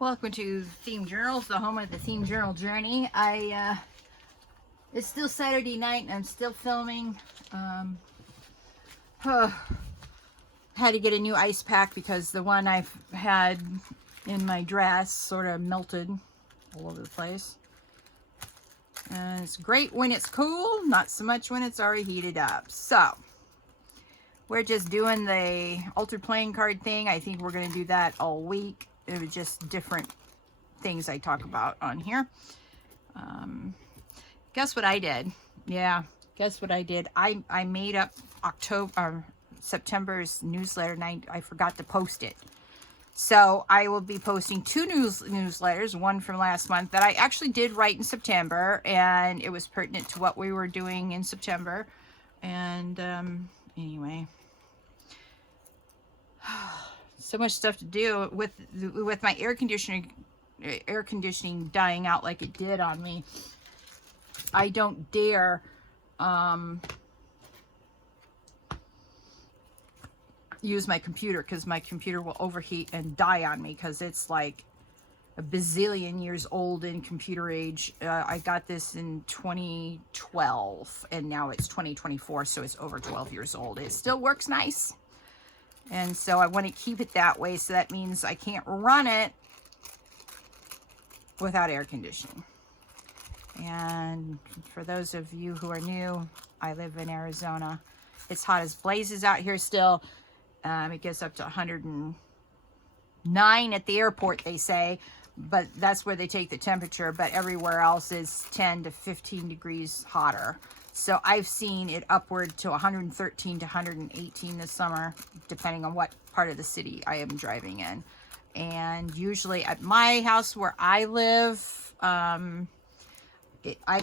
Welcome to Themed Journals, the home of the Themed Journal journey. It's still Saturday night and I'm still filming. Had to get a new ice pack because the one I've had in my dress sort of melted all over the place. And it's great when it's cool, not so much when it's already heated up. So, we're just doing the altered playing card thing. I think we're going to do that all week. It was just different things I talk about on here. Guess what I did? Yeah, guess what I did? I made up September's newsletter and I forgot to post it. So I will be posting two newsletters, one from last month that I actually did write in September, and it was pertinent to what we were doing in September. And anyway, so much stuff to do with my air conditioning dying out like it did on me. I don't dare use my computer because my computer will overheat and die on me because it's like a bazillion years old in computer age. I got this in 2012 and now it's 2024, so it's over 12 years old. It still works nice. And so I want to keep it that way, so that means I can't run it without air conditioning. And for those of you who are new, I live in Arizona. It's hot as blazes out here still. It gets up to 109 at the airport, they say, but that's where they take the temperature. But everywhere else is 10 to 15 degrees hotter. So I've seen it upward to 113 to 118 this summer, depending on what part of the city I am driving in. And usually at my house where I live, I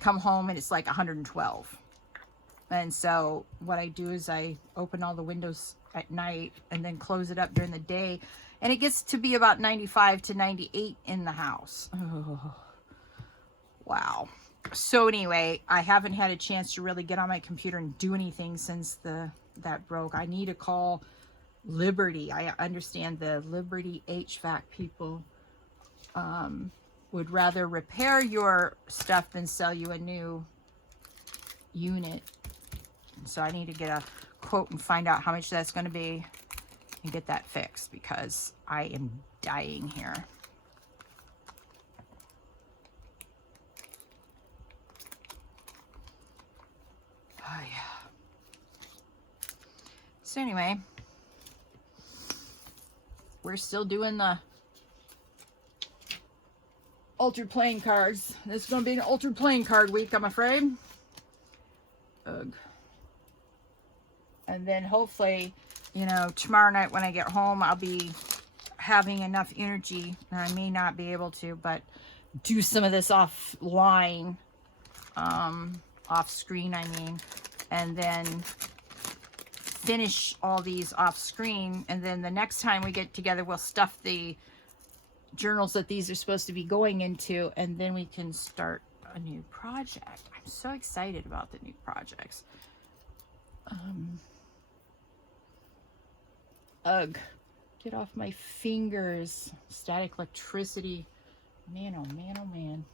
come home and it's like 112. And so what I do is I open all the windows at night and then close it up during the day. And it gets to be about 95 to 98 in the house. Oh, wow. So anyway, I haven't had a chance to really get on my computer and do anything since that broke. I need to call Liberty. I understand the Liberty HVAC people would rather repair your stuff than sell you a new unit. So I need to get a quote and find out how much that's going to be and get that fixed because I am dying here. Oh, yeah. So anyway, we're still doing the altered playing cards. This is going to be an altered playing card week, I'm afraid. Ugh. And then hopefully, you know, tomorrow night when I get home, I'll be having enough energy, and I may not be able to, but do some of this offline, off screen, I mean, and then finish all these off screen. And then the next time we get together, we'll stuff the journals that these are supposed to be going into, and then we can start a new project. I'm so excited about the new projects. Ugh, get off my fingers. Static electricity. Man, oh man, oh man.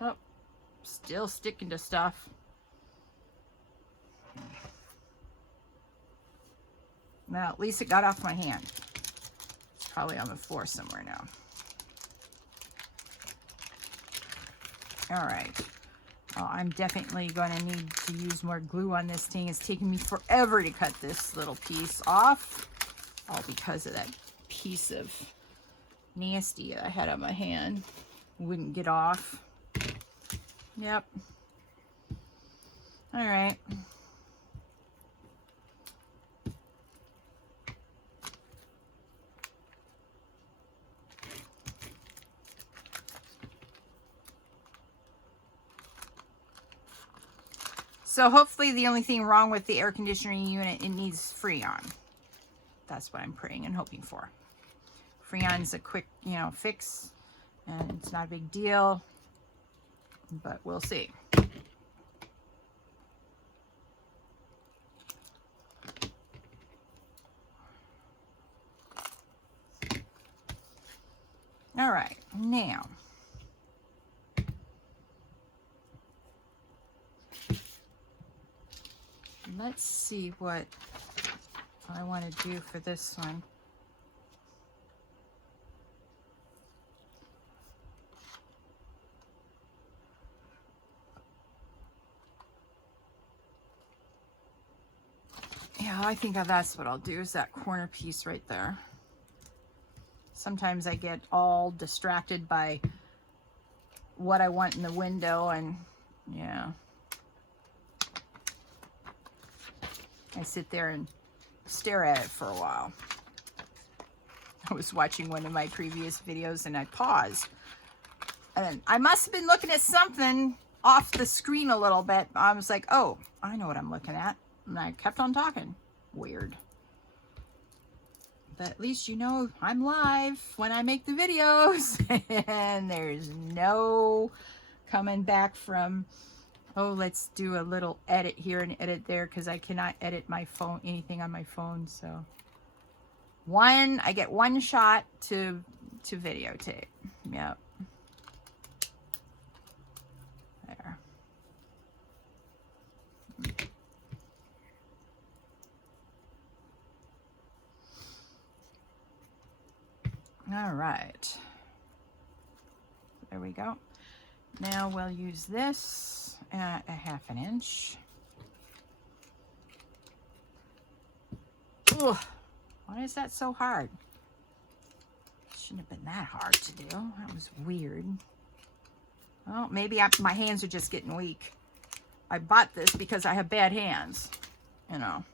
Oh, still sticking to stuff. Well, at least it got off my hand. It's probably on the floor somewhere now. All right. Well, I'm definitely going to need to use more glue on this thing. It's taking me forever to cut this little piece off. All because of that piece of nasty I had on my hand. Wouldn't get off. Yep. All right. So hopefully the only thing wrong with the air conditioning unit, it needs Freon. That's what I'm praying and hoping for. Freon's a quick, you know, fix, and it's not a big deal, but we'll see. Now, let's see what I want to do for this one. Yeah, I think that's what I'll do, is that corner piece right there. Sometimes I get all distracted by what I want in the window, and yeah. I sit there and stare at it for a while. I was watching one of my previous videos and I paused. And I must have been looking at something off the screen a little bit. I was like, oh, I know what I'm looking at. And I kept on talking. Weird. But at least you know I'm live when I make the videos. And there's no coming back from, oh, let's do a little edit here and edit there, because I cannot edit my phone, anything on my phone. So I get one shot to videotape. Yep. There. All right. There we go. Now we'll use this at a 1/2 inch. Ugh, why is that so hard? Shouldn't have been that hard to do. That was weird. Well, maybe my hands are just getting weak. I bought this because I have bad hands. You know,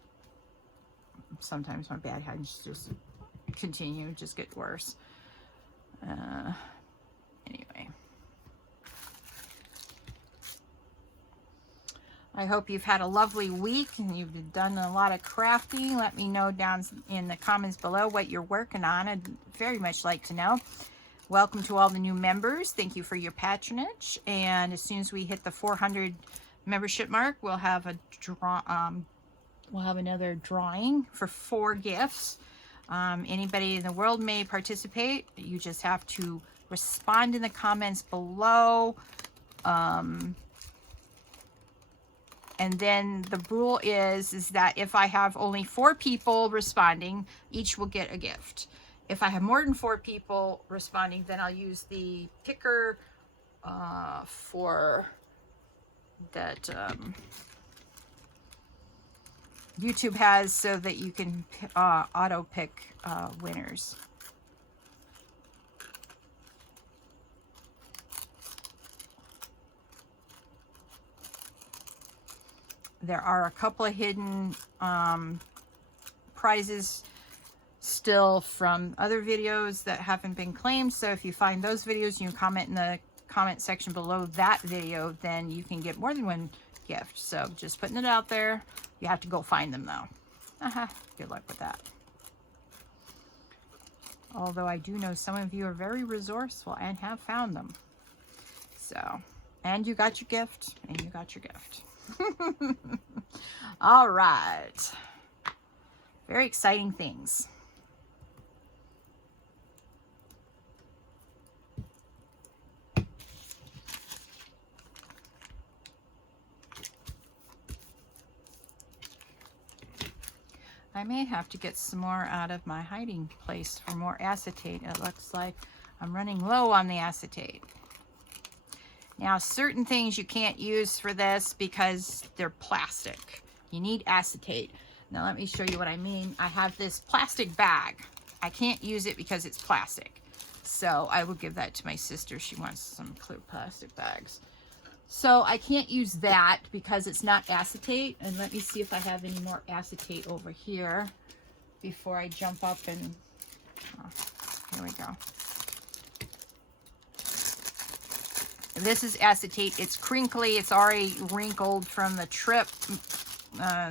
sometimes my bad hands just continue, just get worse. Anyway. I hope you've had a lovely week and you've done a lot of crafting. Let me know down in the comments below what you're working on. I'd very much like to know. Welcome to all the new members. Thank you for your patronage. And as soon as we hit the 400 membership mark, we'll have another drawing for 4 gifts. Anybody in the world may participate. You just have to respond in the comments below. And then the rule is that if I have only 4 people responding, each will get a gift. If I have more than 4 people responding, then I'll use the picker for that YouTube has, so that you can auto pick winners. There are a couple of hidden prizes still from other videos that haven't been claimed. So if you find those videos, you can comment in the comment section below that video, then you can get more than 1 gift. So just putting it out there. You have to go find them though. Good luck with that. Although I do know some of you are very resourceful and have found them. So, and you got your gift, and you got your gift. All right. Very exciting things. I may have to get some more out of my hiding place for more acetate. It looks like I'm running low on the acetate. Now, certain things you can't use for this because they're plastic. You need acetate. Now, let me show you what I mean. I have this plastic bag. I can't use it because it's plastic. So I will give that to my sister. She wants some clear plastic bags. So I can't use that because it's not acetate. And let me see if I have any more acetate over here before I jump up and, here we go. This is acetate. It's crinkly. It's already wrinkled from the trip,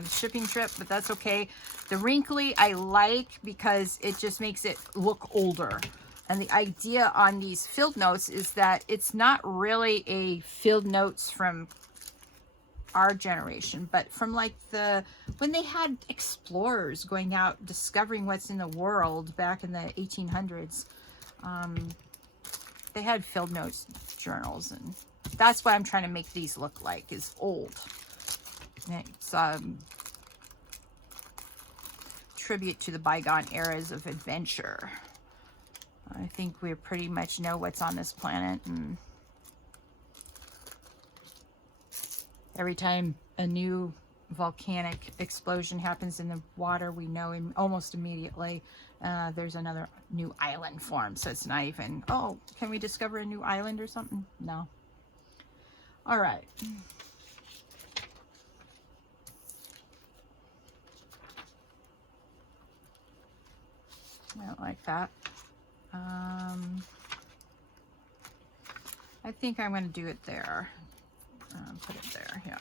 shipping trip, but that's okay. The wrinkly I like because it just makes it look older. And the idea on these field notes is that it's not really a field notes from our generation, but from like when they had explorers going out discovering what's in the world back in the 1800s. they had field notes journals, and that's what I'm trying to make these look like, is old. And it's tribute to the bygone eras of adventure. I think we pretty much know what's on this planet, and every time a new volcanic explosion happens in the water, we know almost immediately there's another new island formed. So it's not even, oh, can we discover a new island or something? No. All right. I don't like that. I think I'm going to do it there. Put it there, yeah.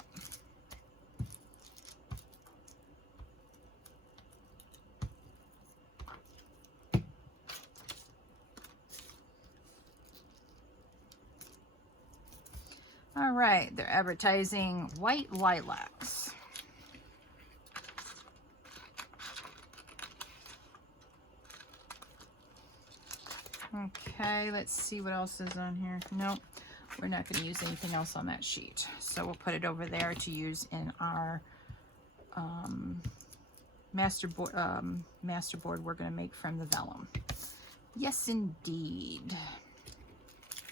All right, they're advertising white lilacs. Okay, let's see what else is on here. Nope, we're not going to use anything else on that sheet. So we'll put it over there to use in our master board we're going to make from the vellum. Yes, indeed.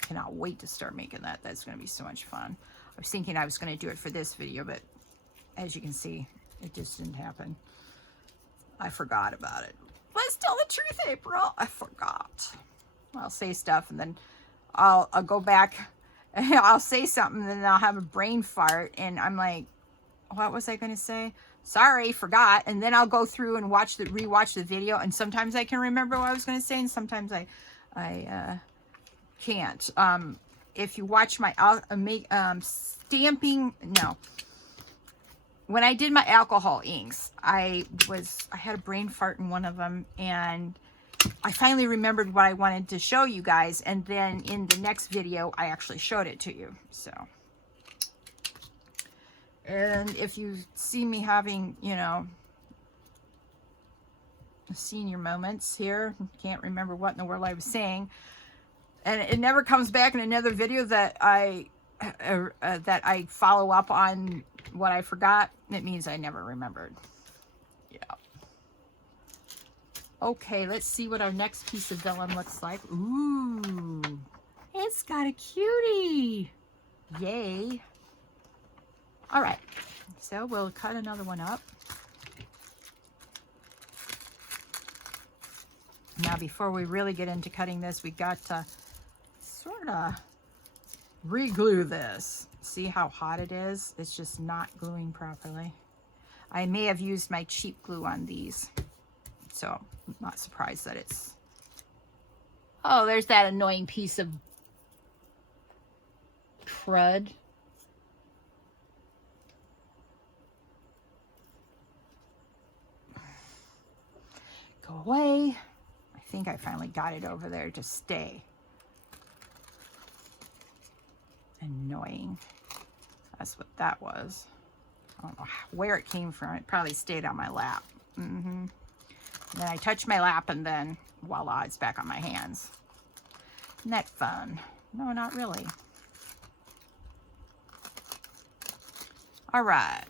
Cannot wait to start making that. That's going to be so much fun. I was thinking I was going to do it for this video, but as you can see, it just didn't happen. I forgot about it. Let's tell the truth, April. I forgot. I'll say stuff, and then I'll go back and I'll say something, and then I'll have a brain fart, and I'm like, what was I going to say? Sorry, forgot. And then I'll go through and rewatch the video, and sometimes I can remember what I was going to say, and sometimes I can't. If you watch my stamping, no. When I did my alcohol inks, I had a brain fart in one of them, and I finally remembered what I wanted to show you guys, and then in the next video, I actually showed it to you. So, and if you see me having, you know, senior moments here, can't remember what in the world I was saying, and it never comes back in another video that I follow up on what I forgot, it means I never remembered. Yeah. Okay, let's see what our next piece of vellum looks like. Ooh, it's got a cutie. Yay. All right, so we'll cut another one up. Now, before we really get into cutting this, we got to sort of re-glue this. See how hot it is? It's just not gluing properly. I may have used my cheap glue on these, so I'm not surprised that it's... Oh, there's that annoying piece of crud. Go away. I think I finally got it over there to stay. Annoying. That's what that was. I don't know where it came from. It probably stayed on my lap. And then I touched my lap, and then voila, it's back on my hands. Isn't that fun? No, not really. All right.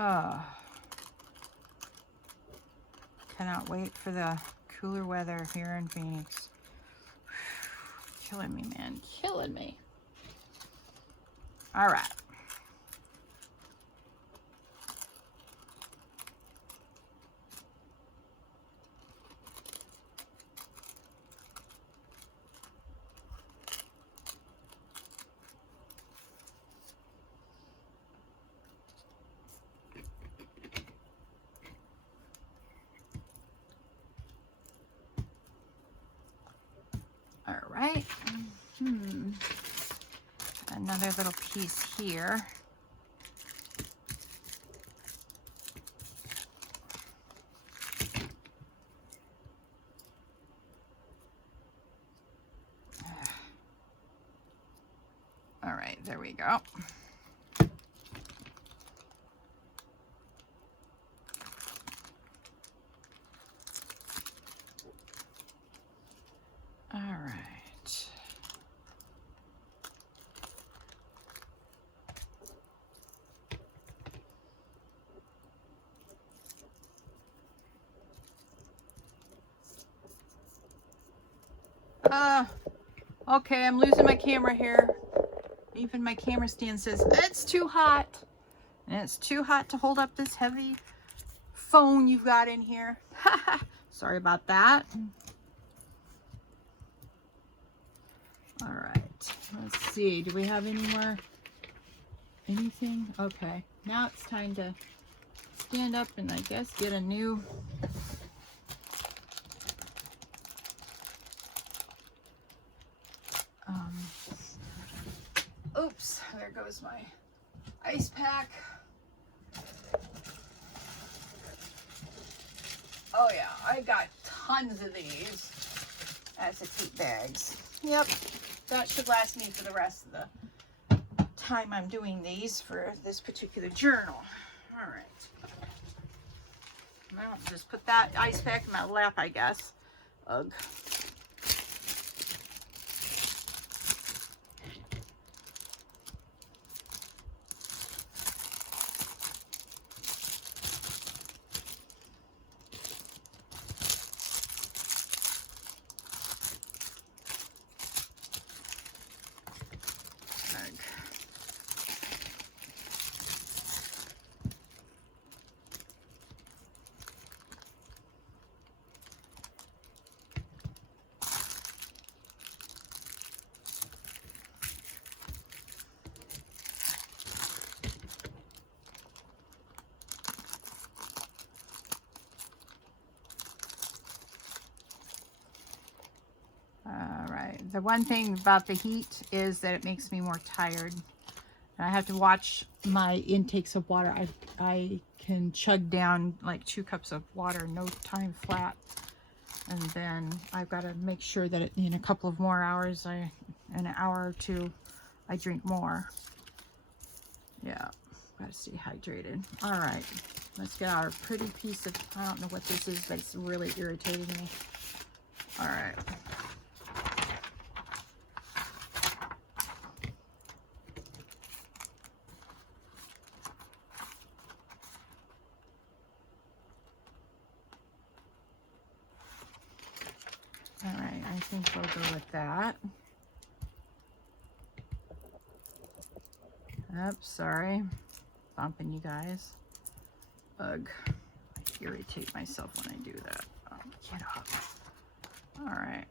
Oh, cannot wait for the cooler weather here in Phoenix. Killing me, man, killing me. All right. All right. Another little piece here. All right, there we go. All right. Okay, I'm losing my camera here. Even my camera stand says it's too hot. And it's too hot to hold up this heavy phone you've got in here. Sorry about that. All right, let's see. Do we have any more? Anything? Okay, now it's time to stand up and I guess get a new oops, there goes my ice pack. Oh yeah, I got tons of these acetate bags. Yep, that should last me for the rest of the time I'm doing these for this particular journal. All right. Well, just put that ice pack in my lap, I guess. Ugh. The one thing about the heat is that it makes me more tired. I have to watch my intakes of water. I can chug down like 2 cups of water, no time flat. And then I've got to make sure that in a couple of more hours, in an hour or 2, I drink more. Yeah, got to stay hydrated. All right, let's get our pretty piece of, I don't know what this is, but it's really irritating me. All right. All right, I think we'll go with that. Oops, sorry. Bumping you guys. Ugh. I irritate myself when I do that. Oh, get up. All right.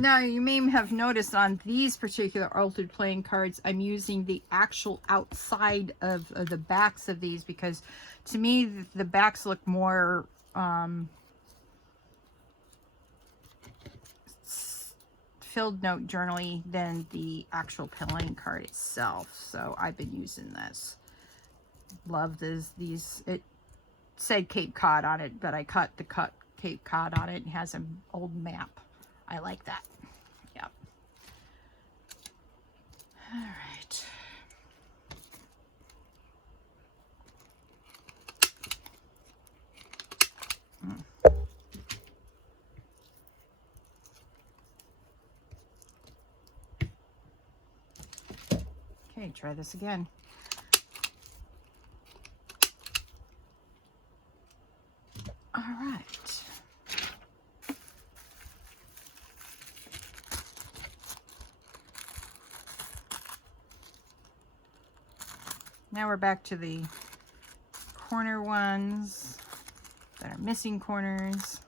Now, you may have noticed on these particular altered playing cards, I'm using the actual outside of the backs of these because to me, the backs look more filled note journal-y than the actual playing card itself. So I've been using this. Love these. It said Cape Cod on it, but I cut Cape Cod on it and has an old map. I like that. Yep. All right. Okay, try this again. All right. Now we're back to the corner ones. that are missing corners.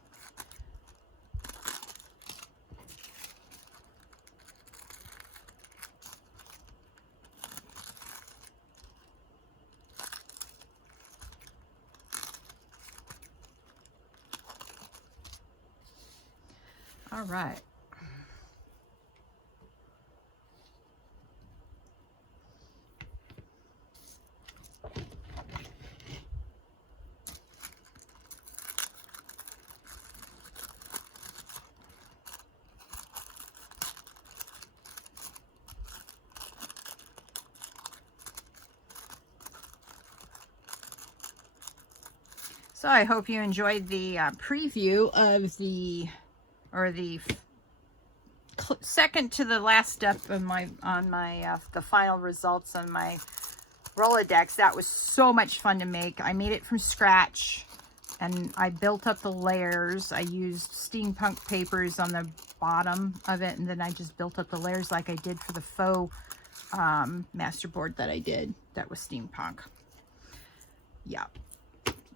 All right. So I hope you enjoyed the preview of the second to the last step on the final results on my Rolodex. That was so much fun to make. I made it from scratch and I built up the layers. I used steampunk papers on the bottom of it, and then I just built up the layers like I did for the faux masterboard that I did that was steampunk. Yeah.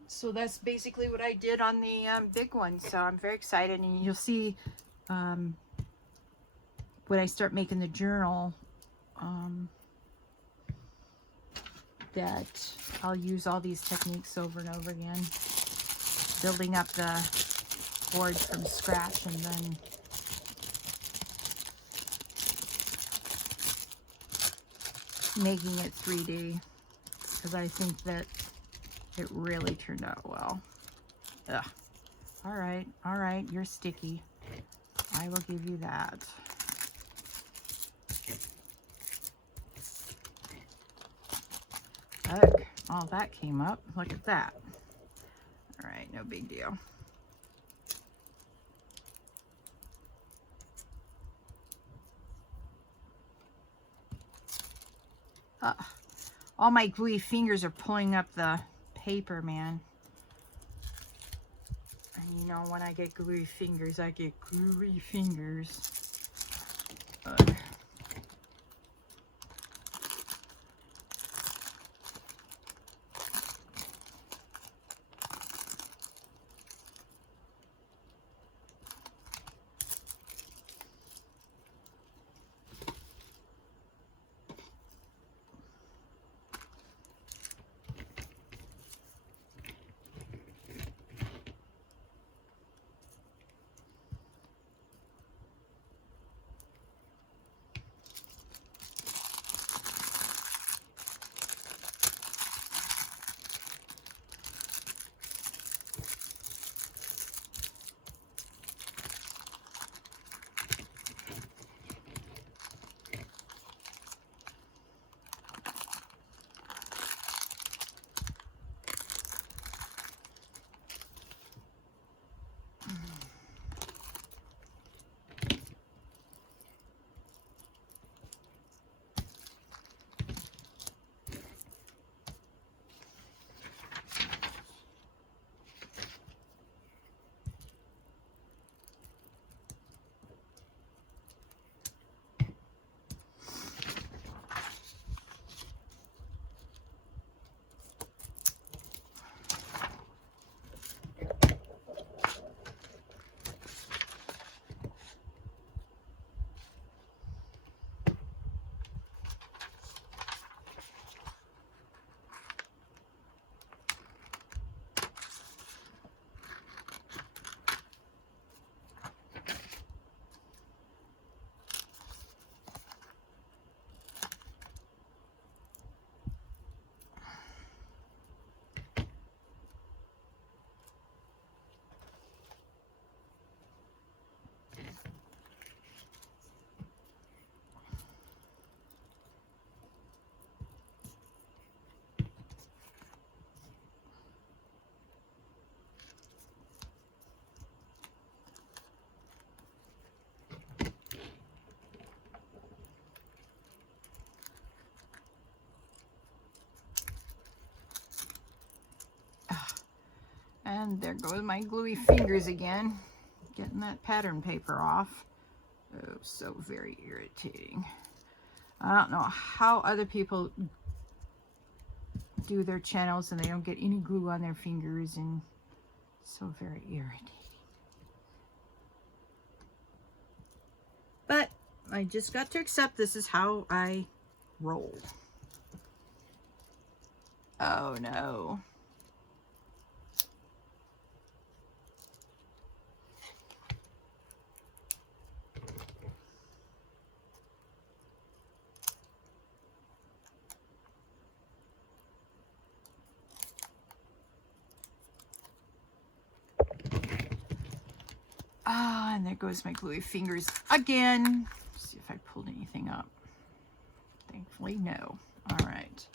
So that's basically what I did on the big one. So I'm very excited, and you'll see when I start making the journal that I'll use all these techniques over and over again, building up the board from scratch and then making it 3D, because I think that it really turned out well. Ugh. All right, you're sticky. I will give you that. Look, all that came up. Look at that. All right, no big deal. All my gluey fingers are pulling up the paper, man. And you know, when I get gluey fingers, I get gluey fingers. Ugh. And there goes my gluey fingers again, getting that pattern paper off. Oh, so very irritating. I don't know how other people do their channels and they don't get any glue on their fingers, and So very irritating. But I just got to accept this is how I roll. Oh no. Ah, and there goes my gluey fingers again. Let's see if I pulled anything up. Thankfully, no. All right.